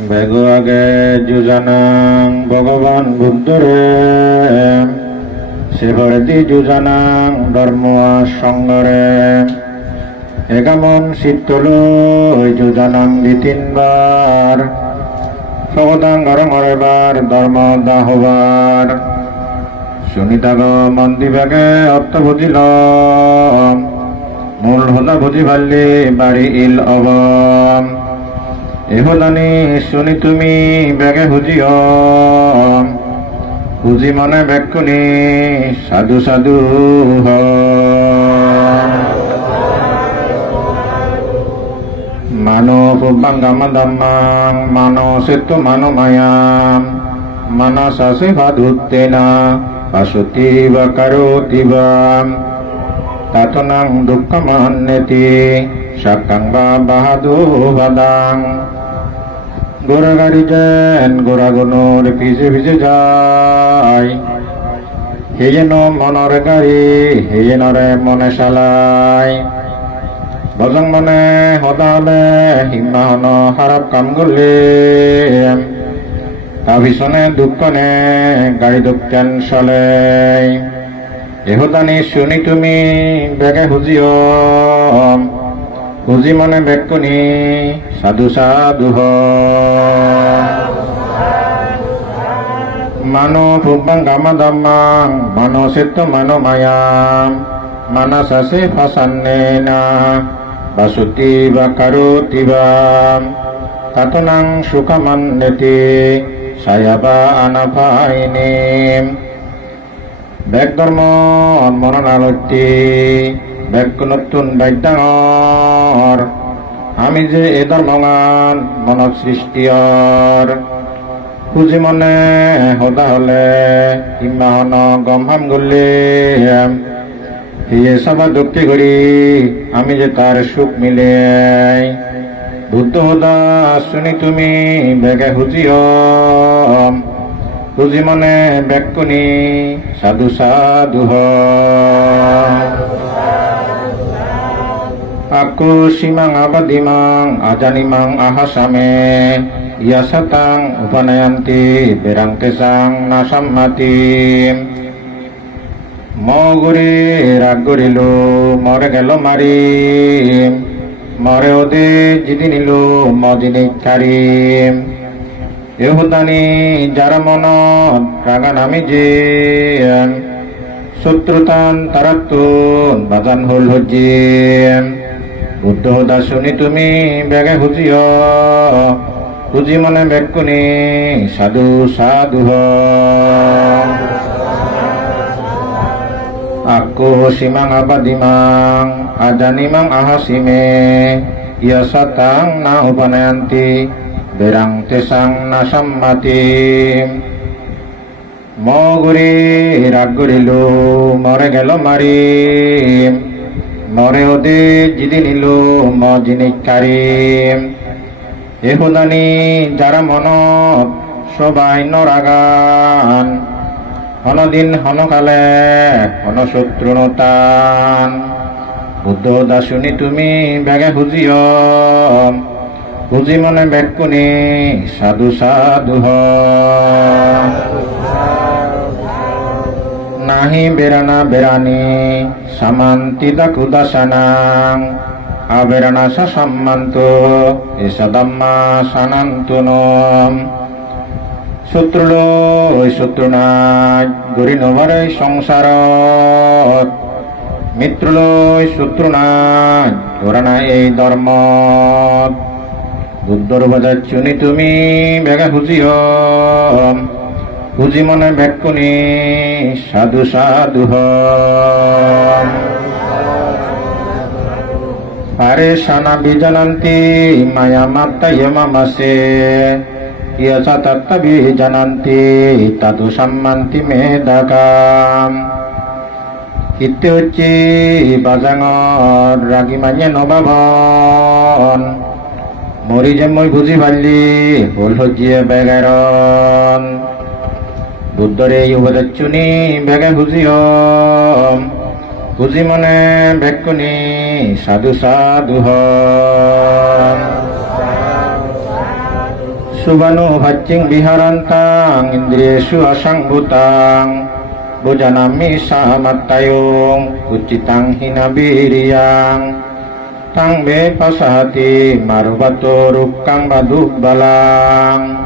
বেগু আগে যুজানাং ভগবান বুদ্ধরে সেহরদি যুজানাং ধর্ম সঙ্গরে একামন শীতল যুজানাং তিনবার সবদাং গরমরেবার ধর্ম দাহবার শুনিতাগ মন্দিবাগে অর্থ বুঝিল মূল হদা বুঝি ভাল্লি বাড়ি ইল অবম এহদানি শুনি তুমি বেগে হুজিও হুজি মনে বেকুনি সাধু সাধু হ মানো পুবাঙ্গামাদাম্মাং মানো সেতু মানো মায়াম মানসাসে ভাদুত্তেনা পাশুতি বা কারোতি বা তাতনাং দুঃখমান্নেতি সাকাং বা বাহাদু বাদাং গোরা গাড়ি যেন গোরা গুনোর ভিজে ভিজে যায় হে যেন মনের গাড়ি হে যেন রে মনে শালায় বজং মনে হদালে হিমাহন হারাপ কাম করলে তা ভীষণে দুঃখনে গাড়ি দুঃখেন চলে এহদানি শুনি তুমি বেগে হুজিও হুজি মনে বেকুনি সাধু সাধু হ মানো পুবাঙ্গামাদাম্মাং মানো সেতু মানো মায়াম মানসাসে ফাসান্নে না বাসুতি বা কারোতি বা তাতনাং সুখমান্নেতি সায়াবা আনাফাইনি বেগ ধর্ম মননালতি বেগ নতুন বাইদাঙর আমি যে এ ধর্মগান মনত সৃষ্টিয়র খুঁজি মনে হদা হলে ইমাহন গম্ভাম গলে হিয়ে সবা দুঃখী করি আমি যে তার সুখ মিলে বুদ্ধ হদা শুনি তুমি বেগে হুজিও হুজি মনে বেকুনি সাধু সাধু হ aku simang abadimang ajanimang ahasame yasatang upanayanti berang tesang nasammati moguri raggurilu more gelo mari more ode jidinilu modini karim ehudani jara monot ragan ami jin sutrutan taratun bajan hul hujim Buddha হদা শুনি তুমি বেগে হুজিও হুজি মনে বেকুনি সাধু সাধু হ aku simang abadimang ajanimang ahasime yasatang na upanayanti berang tesang nasammati moguri raggurilu more gelo mari মরে ওদে জিদি নিল মজিনিক কারিম এহুদানি যারা মনত সবাই নরাগান হনদিন হনকালে হনশত্রুনতান বুদ্ধ দাসুনি তুমি বেগে হুজিও হুজি মনে বেকুনি সাধু সাধু হ nahi berana berani samanti dakudasanang aberana sasammanto isadamma sanantunam sutrulo sutrunaj gurinovarai সংসারত মিত্রলৈ শত্রুনাজ ধরনা এই ধর্মত বুদ্ধর বাজাচ্ছুনি তুমি বেগা হুজিও হুজি মনে বেকুনি সাধু সাধু হ আরে সানা বিজানান্তি মায়া মাত্তা ইয়মামাসে ইয়সা তত্তা বিজানান্তি তাতু সম্মান্তি মেদাকাম ইত্যে হচ্ছে বাজাঙর রাগি মানিয়ে নবাবন মরি যে মই বুঝি পারলি হল হজিয়ে বেগারন বুদ্ধরে উপদেচ্ছুনি বেগে হুজিও হুজি মনে বেকুনি সাধু সাধু হ Subanu bhaccing biharantang indriyesu asangvutang bujanami samattayung ucitang hinabiriyang tang be pasahati marubato rukkang badubbalang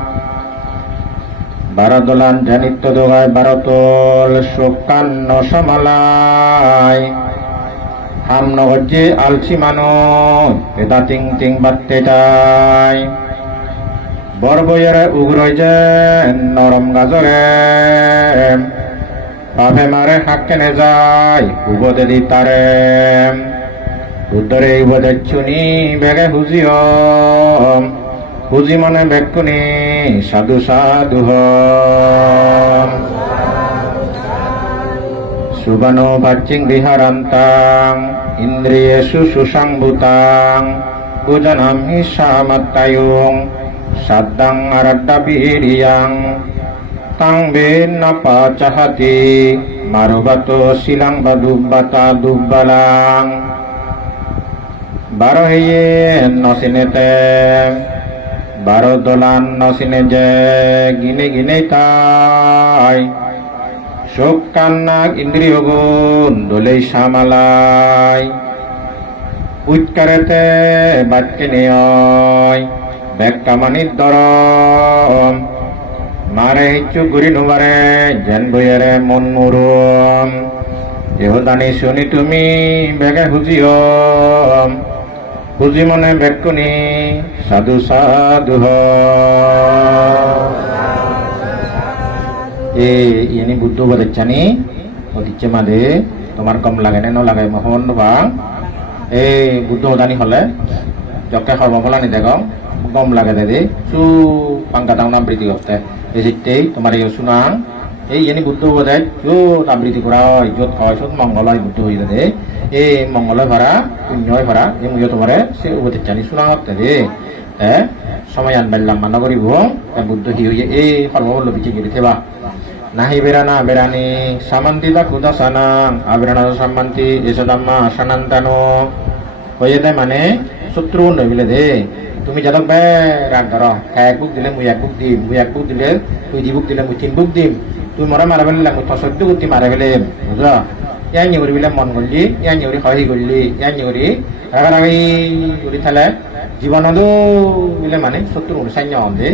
Baradolan janitto dogai barotol sukan no samalai ham no gojje alcimano beda ting ting battetai borboyere ugroje norom gazore pape mare hakkene jai ubode ditare uddore ubode chuni bege hujiom Puji mane bekkuni sadhu sadhu hom Subano bhaccing viharantang indriyesu susangbutang Pujanami samattayung saddang aradda biriyang tang binna pacahati marubato silang badubbata dubbalang barohiye nosinete Barodolan nosine gine gine tai Sokkanak indriyogun dolei samalai Utkarete batkeniyoi Bekkamanit dorom Mare hicu guri nubare jenboyere mon murum Yehodani suni tumi bege hujiyom Puji mane bekkuni sadhu sadhu ini buddho bodachani odiche made tomar kom lage ne no lage mohon bang buddho dani hole jokke hormo bola ni dego kom lage de su pangkatang nam priti opte esitte tomar yo sunang ini buddho bodach jo namriti koroi jot koi sot mongoloi buddho hide মঙ্গলয় ভাড়া পুণ্যয় ভাড়া এই মুজো তোমারে সে উপদেশানি শোনা হতে দে সময় আনবাইলাম মানা করিব বুদ্ধ হি হইয়ে এই সর্ববল্ল বিচি গিরি থেবা নাহি বেড়ানা বেড়ানি সামান্তি দা খুদা সানাং আবেরানা সামান্তি এসদাম্মা সানান্তানো হয়ে দেয় মানে শত্রু নইলে দে তুমি যাদক বে রাগ ধর এক বুক দিলে মুই এক বুক দিম মুই এক বুক দিলে তুই দি বুক দিলে মুই তিন বুক দিম তুই মরা মারা ফেললে মুই তসদ্য গতি মারা ফেলেম বুঝা yang nyuri bilang mon golli yang nyuri khahi golli yang nyuri ragaragi golli thale Jibon do bile mane শত্রু অনুসান্য আমদে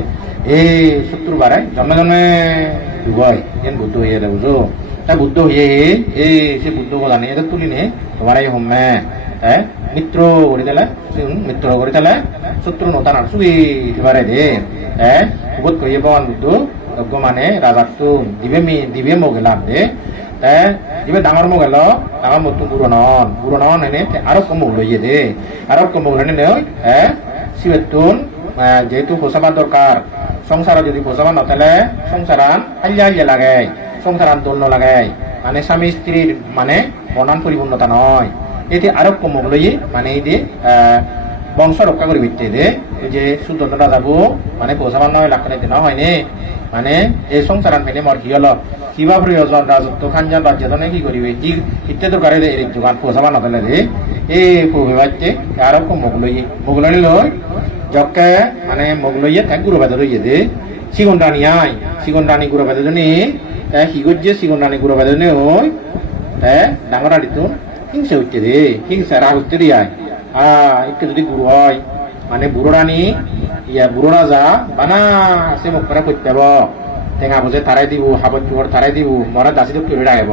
এই শত্রু বারে জন্মে জন্মে দুগয় যেন বুদ্ধ হয়ে দেব বুঝো তা বুদ্ধ হয়ে এই সে বুদ্ধ বলানি এটা তুলিনে তোমারাই হমে তাই মিত্র করে দিলে মিত্র করে দিলে শত্রু নতান আর সুবি দিবারে দে বহুত কইয়ে ভগবান বুদ্ধ যজ্ঞ মানে রাজার তো দিবে মগেলাম দে দিবে ডাঙর মগ এলো ডাঙর মতো বুড়ো নন এনে আরো কম মগ লইয়ে দে আরো কম মগ এনে সিবেতুন যেহেতু পোষাবা দরকার সংসার যদি পোষাবা নথালে সংসারান হাইয়া হাইয়া লাগে সংসারান দোল লাগে মানে স্বামী স্ত্রীর মানে বর্ণান পরিপূর্ণতা নয় এতে আরো কম মগ লইয়ে মানে এই যে বংশ রক্ষা করে বিতে দে যে সুদণ্ডটা যাবো মানে পোষাবা নয় লাখনে দিন হয়নি মানে এই সংসারান ফেলে মর কি হলো কিবা প্রয়োজন রাজত্ব খানজান রাজ্যতনে কি করিবে ঠিক ইত্যাদি দরকারে এই যোগান পোষাবা নথলে দে এই পূর্বে বাচ্চে আরো কম মগ লই জকে মানে মগ লইয়ে তাক গুরু বেদ লইয়ে দে সিগন রানী গুরু বেদ জনি কি করছে সিগন রানী গুরু বেদ নে ওই ডাঙর আড়িতো হিংসা হচ্ছে দে হিংসা রাগ হচ্ছে দিয়ায় একটু যদি গুরু হয় মানে বুড়ো রানী বুড়ো রাজা বানা আছে মুখ করে করতে পাব টেঙা বুঝে তারাই দিব হাবত চুবর তারাই দিব মরা দাসি তো কেড়ে রাখব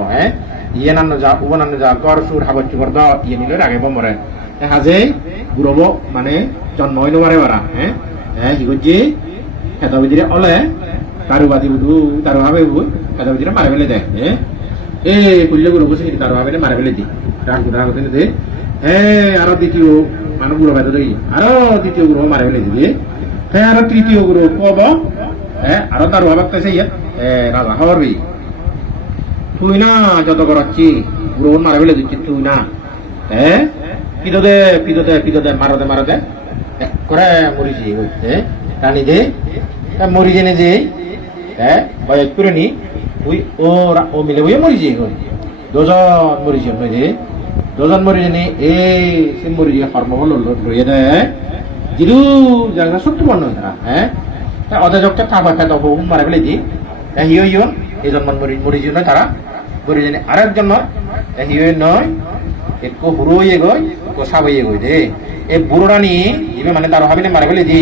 ইয়ে নান্ন যা উব নান্ন যা গর সুর হাবত চুবর দ ইয়ে নিলে রাখব মরে হাজে গুরব মানে জন্ম হইল বারে বারা কি করছি হেতা বিদিরে অলে তারু বাদি বুধু তারু ভাবে বুধ হেতা বিদিরে মারে ফেলে দেয় কুললে গুরু বসে তারু ভাবে মারে ফেলে দি রাগ করতে দে আরো দ্বিতীয় মানে গুরু ভাই দেখি আরো দ্বিতীয় গুরু মারে ফেলে দিবি আরো তৃতীয় গুরু কব আরো তার ভাবাগতেছে রাজা হবি তুই না যত করাচ্ছি গুরু মারে ফেলে দিচ্ছি তুই না পিদতে মারতে করে মরিছি রানী দে মরি জেনে যে বয়স করে নি তুই ও মিলে বইয়ে মরিছি দুজন মরিছি যে দুজন মরি জেনে সে মরি যে কর্ম লইয়ে দেয় দিলু জায়গা সত্য বর্ণ তারা অদা জগতে থাকা ফেদ বহু মারা ফেলে দি হিও হিও এই জন্ম মরি নয় তারা মরি জানি আরেক জন্ম হিও নয় একটু হুড়ো হয়ে গই একটু সাব হয়ে গই দে এই বুড়োরানি ইবে মানে তার হাবিলে মারা ফেলে দি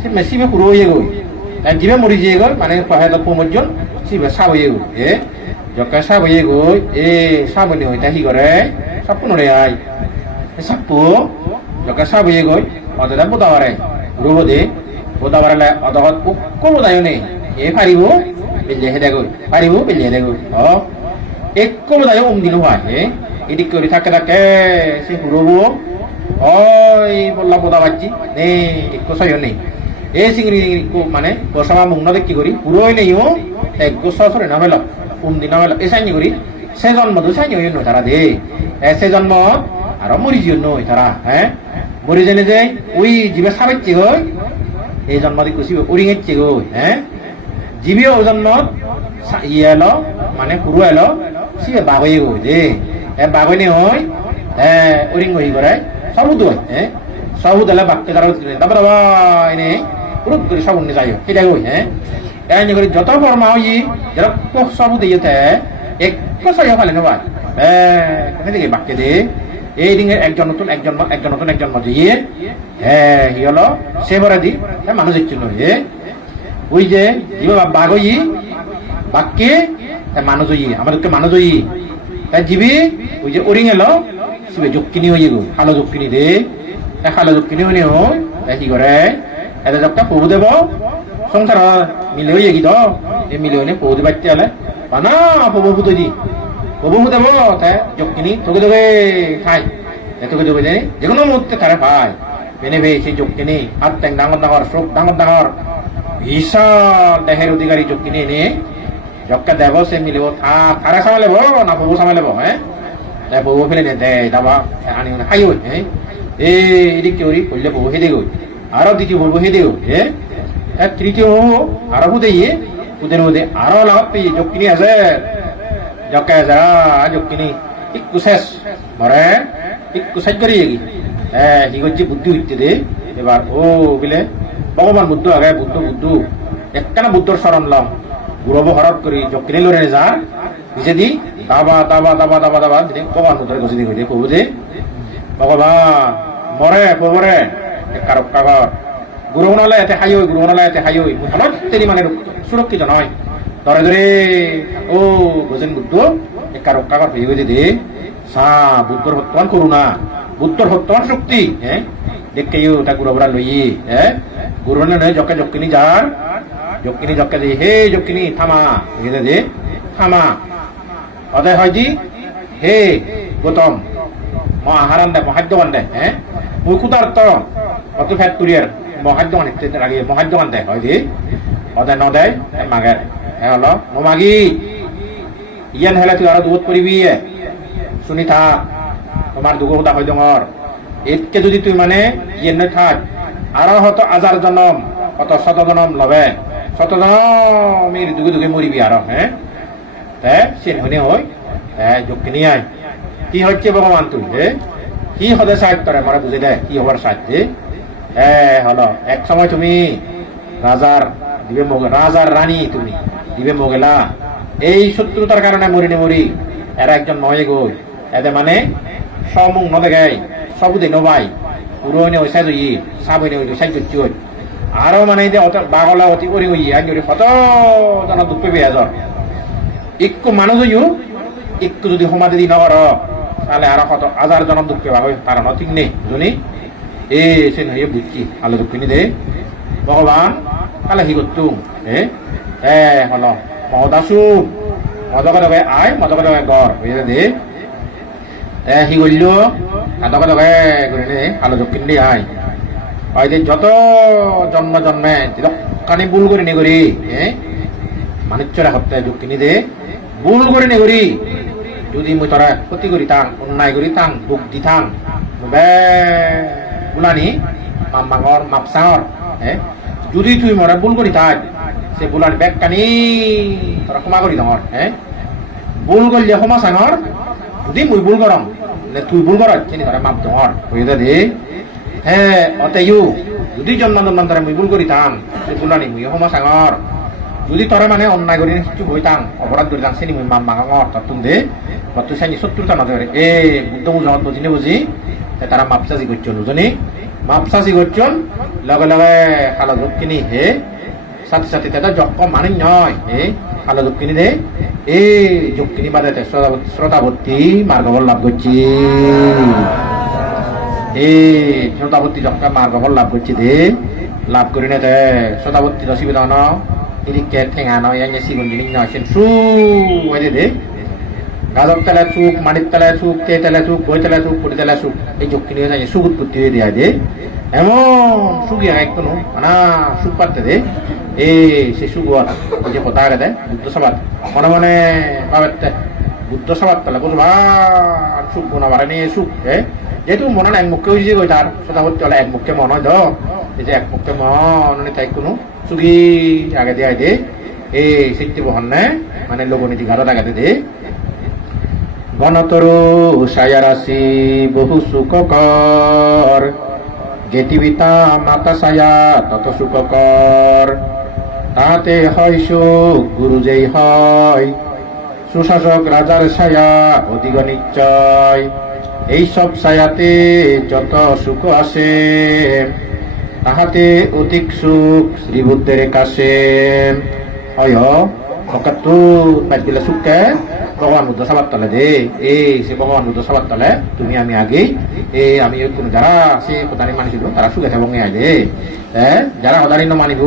সে মেসিবে হুড়ো হয়ে গই জিবে মরি যেয়ে গই মানে ফেদ পমজন সিবে সাব হয়ে গই এ জকা সাব হয়ে গই এ সাব হয়ে হই হি করে সাপ নরে আই সাপু জকা সাব হয়ে গই অদা বুদাবারে রুবো দে বুদাবারে অদগত উক্কো বুদায় নেই এ পারিব বেলে হেদে গই পারিব বেলে হেদে গই ও এককো বুদায় দিন হয় এদিক করে থাকে থাকে সে হুড়বো ওই বললাম বোদা বাচ্চি নেই একটু সয় নেই এই চিংড়ি মানে বসামা মুখ দেখি করি পুরোই নেই ও এক গোসরে নামেল দিন নামেল এ সাইনি করি সে জন্ম তো সাইনি হই নয় তারা দে সে জন্ম আর মরি জিও নয় তারা হ্যাঁ মরি জেনে যে ওই জীবে সাবেচ্ছি গই এই জন্ম দি কুসি উড়িং এসছি গই হ্যাঁ জীবিও ওই জন্ম ইয়ে এলো মানে পুরো এলো সি বাগই গই দে বাগই নে হয় উড়িং হই করে সবুদ হয় সবুদ হলে বাক্যে তারা তারপরে এনে পুরো করে সবুদ নিয়ে যাই সেটাই হই এনে করে যত কর্মা হই যারা সবুদ ইয়েতে এক সাই ফেলে নেওয়া দিকে বাক্যে দে এই দিকে একজন নতুন একজন দিয়ে হি হলো সে বরে দি মানুষের জন্য ওই যে বাগই বাক্যে মানুষ হই আমাদেরকে মানুষ হই জীবি ওই যে ওরিং এলো সিবে যক্ষিনী হয়ে গো খালো যক্ষিনী দে খালো যক্ষিনী হয়ে হয় কি করে এটা যখন পবু দেব সংসার মিলে হয়ে গি তো এই মিলে হইলে পবু দেবাইতে হলে বানা পবু পুতো দি পবু দেব তাই যক্ষিনী তোকে দেবে খাই তোকে দেবে যে কোনো মুহূর্তে তারা পায় বেনে ভে সেই যক্ষিনী হাত ট্যাং ডাঙর চোখ ডাঙর বিশাল দেহের অধিকারী যক্ষিনী এনে যক্কা দেব সে মিলিব তারা সামাল লেব না পবু সামাল লেব তাই পবু ফেলে নে দে দাবা আনি খাই হই এদিক কেউরি করলে পবু হেদে গই আরো দ্বিতীয় পবু হেদে গই তৃতীয় পবু আরো হুদে হুদে হুদে আরো লাভ পেয়ে যক্ষিনী আছে যক্কা যা যক্ষিনী একটু শেষ মরে একটু সাজ করি কি করছে বুদ্ধি হইতে দে এবার ও বলে ভগবান বুদ্ধ আগে বুদ্ধ একখানা বুদ্ধর শরণ লম গুরব হরত করি যক্ষিনী লড়ে যা বুঝে দি দাবা ভগবান বুদ্ধরে গছি দিয়ে প্রভু যে ভগবান মরে পবরে কারক কাগর গুরুগুণালয় এতে হাই হই হঠাৎ তেরি মানে সুরক্ষিত নয় ধরে ও গজেন বুদ্ধ কারক কাগর হয়ে গেছে দে সা বুদ্ধর হত্যমান করুণা বুদ্ধর হত্যমান শক্তি দেখে ওটা গুরবরা লই গুরুনা নয় জকে যক্ষিনী যার যক্ষিনী জক্কে দে হে যক্ষিনী থামা বুঝে দে থামা অদয় হয় জি হে গৌতম মহারান দে মহাদ্যবান দে মুই কুদার্ত অত ফ্যাট তুরিয়ার মহাদ্যবান আগে মহাদ্যবান দে হয় জি অদয় নদয় মাগে হলো মাগি ইয়ান হলে তুই আরো দুধ করিবি শুনি থাক তোমার দুগো হুদা হয় ডর এতকে যদি তুই মানে ইয়েন থাক আরো হয়তো আজার জনম অত শত জনম লবে শত জনমের দুগে মরিবি আরো সে হনে হয় যক্ষিনী আয় কি হচ্ছে ভগবান তুই কি হদে সাহায্য করে আমার বুঝে দেয় কি হবার সাহায্যে হলো এক সময় তুমি রাজার রানী তুমি দিবে মোগেলা এই শত্রুতার কারণে মরি এরা একজন নয় গই এতে মানে সমুখ নদে গাই সবুদে নবাই পুরোনে ওই সাইজ সাবনে ওই সাইজ করছি আরো মানে বাগলা অতি করি কত জন দুঃখ পেয়ে আজর একটু মানুষ একটু যদি সমাধি দি নকর তাহলে আর কত হাজার জন দুঃখ পাওয়া তার ঠিক নেই বুঝলি সে নয় বুঝছি আলো দুঃখিনী দে ভগবান তাহলে হি করতুম হলো মহদাসু মদকে আয় মদকে গড় বুঝলে দে হি করল মদকে করে আলো দক্ষিণ আয় হয় যে যত জন্মে কানে ভুল করে নে করি মানুষরা হত্যা দক্ষিণী দে ভুল করে নে করি যদি মই তোরা ক্ষতি করি তাং অন্যায় করি তাং দুঃখ দি থাং বুলানি মামাঙর মাপসাঙর যদি তুই মরে ভুল করি থাক সে বুলার বেগ কানি তোরা ক্ষমা করি দর ভুল করলে ক্ষমা সাঙর যদি মুই ভুল করম তুই ভুল কর চিনি তোরা মাপ দর হয়ে দে অতেয়ু যদি জন্মান্তরে মুই ভুল করিতাম সে ভুলানি মুই সমা সাঙর যদি তরে মানে অন্যায় করি কিছু হইতাম অপরাধ করিতাম সে মুই মাম মাঙর তার তুন্দে বা তুই সাইনি শত্রুতা না ধরে এ বুদ্ধ বুঝাত বুঝিনি বুঝি তারা মাপসাজি করছেন বুঝনি মাপসাজি করছেন লগে লগে খালা কিনি হে সাথে সাথে তাদের যক্ষ মানে নয় হে খালা কিনি দে এই যক্ষিনী বাদে শ্রোতাবর্তী মার্গবল লাভ করছি এই শ্রোতাবর্তী যক্ষা মার্গবল লাভ করছি দে লাভ করি না দে শ্রোতাবর্তী অসুবিধা ন এদিকে ঠেঙা নয় সিগুন জিনিস নয় সে সু হয়ে দে গাজর তেলে চুক মাটির তেলে চুক কে তেলে চুক বই তেলে চুক পুটি তেলে চুক এই যক্ষিনী হয়ে সুখ উৎপত্তি হয়ে দেওয়া দে এমন সুখী এক কোনো না সুখ পাতে দে এই সে সুগর ওই যে কথা আগে দেয় বুদ্ধ সভাত মনে মনে ভাবে বুদ্ধ সভাত তাহলে বুঝবা সুখ গুণা বাড়ে নিয়ে সুখ যেহেতু মনে এক মুখে হয়েছে ওই তার কথা বলতে হলে এক মুখে মন হয় তো এই যে এক মুখে মন তাই কোনো সুখী আগে দেয় দে এই সিদ্ধি বহন নে মানে লোকনীতি ঘাড় আগাতে দে গণতরু সায়ারাশি বহু সুখকর গেতিবিতা মাতা সায়া তত সুখকর তাতে হয় সুখ গুরু যেই হয় সুশাসক রাজার ছায়া অধিক নিশ্চয় এইসব ছায়াতে যত সুখ আসে তাহাতে অধিক সুখ শ্রীবুদ্ধের কাছে হয় দিলে সুখকে ভগবান বুদ্ধ সবার তলে দে এই সে ভগবান বুদ্ধ সবার তলে তুমি আমি আগে আমি কোনো যারা সে প্রধানী মানিছিল তারা সুখে থাকবো দে যারা হদারিন্য মানিব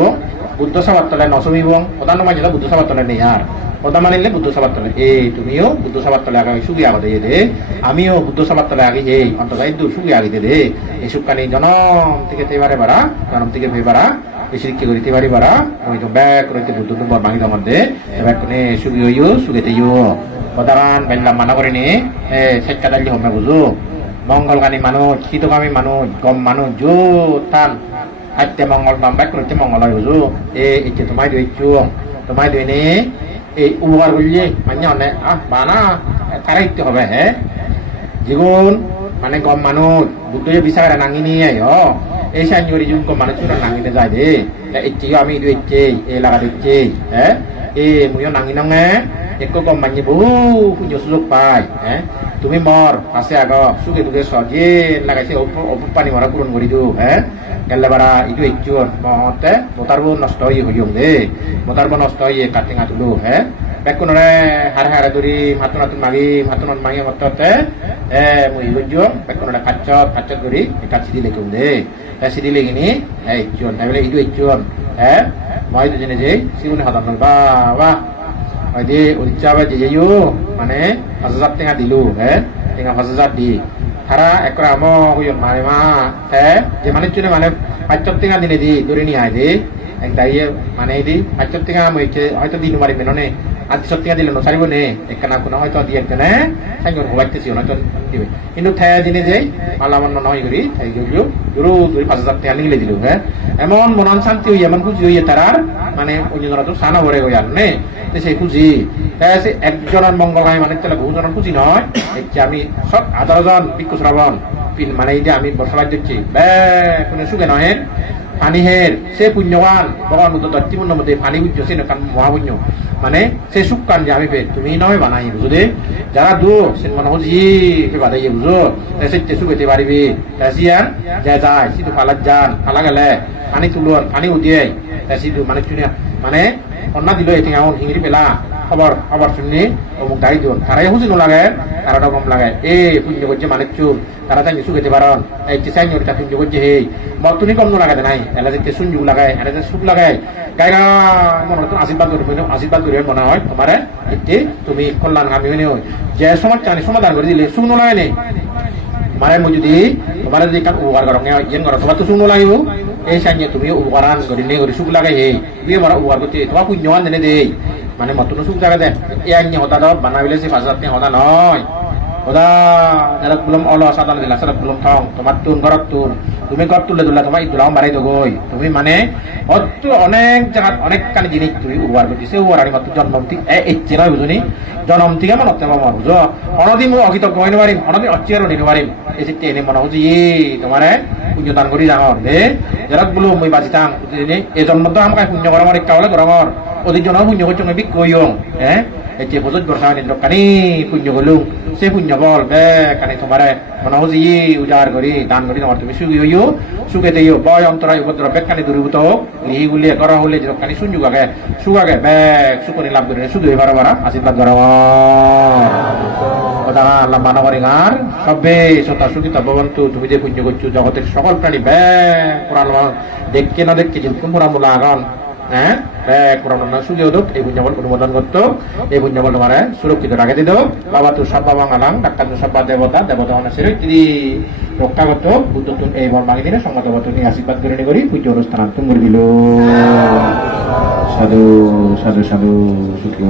বুদ্ধ সবার তলে নচমিব প্রধান মানিল বুদ্ধ সবার তলে নেই আর প্রধান মানিলে বুদ্ধ সবার তলে তুমিও বুদ্ধ সবার তলে আগে সুখী আগতে দে আমিও বুদ্ধ সবার তলে আগে অন্তত সুখী আগে দে এই সুখকানি জনম থেকে তেবারে বাড়া জনম থেকে ফেবারা বেশিকে করিতে পারি বারা ওই তো ব্যাগ করিতে বুদ্ধ নম্বর ভাঙি তোমার দে এবার কোনে সুখী হইও সুখেতে প্রধান বেল্লা মানা করিনি সেটা দালি হবে বুঝো মঙ্গলগামী মানুষ শীতগামী মানুষ গম মানুষ জো টান হাতে মঙ্গল নাম ব্যাগ করতে মঙ্গল হয় বুঝো এই তোমায় দইছো তোমায় দইনি এই উপকার করলে মানে অনেক বানা তারা ইতে হবে হ্যাঁ জীবন মানে গম মানুষ বুদ্ধ বিচার নাঙি নিয়ে এই সাইনগরি যুগ মানুষ নাঙিনে যায় দে এটিও আমি ইচ্ছে এই লাগা দিচ্ছে হ্যাঁ মুইও নাঙি নঙে এক গম মানি বহু পুণ্য সুযোগ পাই হ্যাঁ তুমি মর আছে আগ সুখে দুখে সজে লাগাইছে পানি মরা পূরণ করি দিও হ্যাঁ গেলে বারা ইটো ইচ্ছু মহতে মোতারবো নষ্ট হয়ে হইম দে মোতারবো নষ্ট হয়ে কাটিঙা তুলো হ্যাঁ বেকুনরে হারে হারে ধরি মাতুন মাতুন মাগি মততে মুই বুঝো বেকুনরে কাচ্চত ধরি এটা সিধি লেখুম দে সিধি লেগিনি ইচ্ছুন তাই বলে ইটো ইচ্ছুন হ্যাঁ মই দুজনে যে সিগুনে হতাম বাবা হয় দে উচ্চাবে যে মানে 5,000 টাকা দিলো হ্যাঁ টেঙা 5,000 দি তারা একরা আম হইন মানে মা হ্যাঁ যে মানে চুনে মানে 500 টাকা দিনে দি ধরে নিয়ে আয় দে এক দাইয়ে মানে দি 500 টাকা মইছে হয়তো দিন মারি মেননে আর 200 টাকা দিলে নসারিব নে একখানা কোনো হয়তো দিয়ে কেনে সাইন হবাইতেছি হয়তো দিবে কিন্তু ঠায় দিনে যাই মালামান নয় করি তাই গেলো জোরো 5,000 টাকা নিলে দিল হ্যাঁ এমন মনন শান্তি হই এমন খুশি হইয়ে তারার মানে অন্যজনের তো সানা ভরে গই আর নে সে খুশি তাই সে একজনের মঙ্গলগামী মানে তাহলে বহুজনের খুশি নয় আমি সব 18 জন ভিক্ষু শ্রাবণ মানে এই যে আমি বর্ষাবাদ দিচ্ছি কোনো সুখে নহেন পানি হের সে পুণ্যবান ভগবান বুদ্ধ দত্তিপূর্ণ মধ্যে পানি বুঝছো সে মহাপুণ্য মানে সে সুখ কান যে আমি পে তুমি নয় বানাই বুঝো দে যারা দু সে মনে হচ্ছে পে বাদাই বুঝো সে সুখ হইতে পারিবি সিয়ান যা যায় সিধু ফালাত যান ফালা গেলে পানি তুলুন পানি উঠিয়ে সিধু মানে চুনে মানে অন্না দিল এটি এমন হিঙিরি পেলা খবর শুনি অমুক গাড়ি দিন তারাই হুঁচি লাগে তারা কম লাগে পুণ্য করছে মানে চুল তারা তাই নিচু খেতে পারন এই চাই নিটা পুণ্য করছে হেই বর্তনি কম লাগাতে নাই এলা যে সুন যুগ লাগায় এলা যে সুখ লাগায় গাইরা মনে হতো আশীর্বাদ করে মনে হয় তোমার এতে তুমি কল্যাণ আমি হইনি হয় যে সমাজ সমাধান করে দিলে সুখ নলাগে নেই মানে মই যদি তোমার যদি কাক উপকার করো ইয়েন করো তোমার তো সুখ নলাগিব এই সাইনে তুমি উপকারান করি নেই সুখ লাগে হেই তুমি আমার উপকার করতে তোমার পুণ্যবান জেনে দেই মানে মতন সুখ জায়গা দেয় এই আইনি হতা দাও বানাবিলে সে 5,000 টাকা হতা নয় ওদা যারা গুলম অল সাদান দিলা সারা গুলম থং তোমার তুন ঘরত তুন তুমি ঘর তুলে দিলা তোমার ইদুলাও মারাই দগই তুমি মানে অত অনেক জায়গা অনেক কানি জিনিস তুমি উবার করছিস উবার মাত্র জন্ম ঠিক ইচ্ছে নয় বুঝুনি জন্ম থেকে আমার অত্যন্ত আমার বুঝো অনদিন অকিত গইন মারিম অনদিন অচিয়ারও নিতে পারিম এই যে টেনে মনে হচ্ছে তোমারে পুণ্য দান করি যাও দে যারা গুলো মই বাঁচিতাম এই জন্ম তো আমাকে পুণ্য করা আমার একটা হলে গরমর ওদের জন্য পুণ্য করছো আমি কইও হ্যাঁ এই প্রচুর বর্ষা নিজের কানি পুণ্য করলু সে পুণ্য বল বে কানি তোমার মনে হচ্ছে উজাড় করি দান করি তোমার তুমি সুখী হইও সুখে দিও বয় অন্তরায় উপদ্রব বেকানি দূরীভূত হোক লিহি গুলিয়ে করা হলে যে কানি সুযোগ আগে সুখ আগে ব্যাগ সুখনি লাভ করি শুধু এবার বারা আশীর্বাদ করা আল্লাহ মানবারি গান সবে সতা সুখিতা ভবন্তু তুমি যে পুণ্য করছো জগতের সকল প্রাণী ব্যাগ কোরআন দেখকে না দেখকে যে কুমুরা মূলা আগন হ্যাঁ কোরআন সুযোগ হোক এই পুণ্যবল অনুমোদন করতো এই পুণ্যবল তোমার সুরক্ষিত রাখে দিত বাবা তো সব্বা বাঙালাম ডাক্তার তো সব্বা দেবতা দেবতা মানে সেরে তিনি রক্ষা করতো বুদ্ধ তুন এই বর্মাকে দিনে সংগতগত নিয়ে আশীর্বাদ করে করি পুজো অনুষ্ঠান তুমি দিল সাধু সাধু সাধু সুখী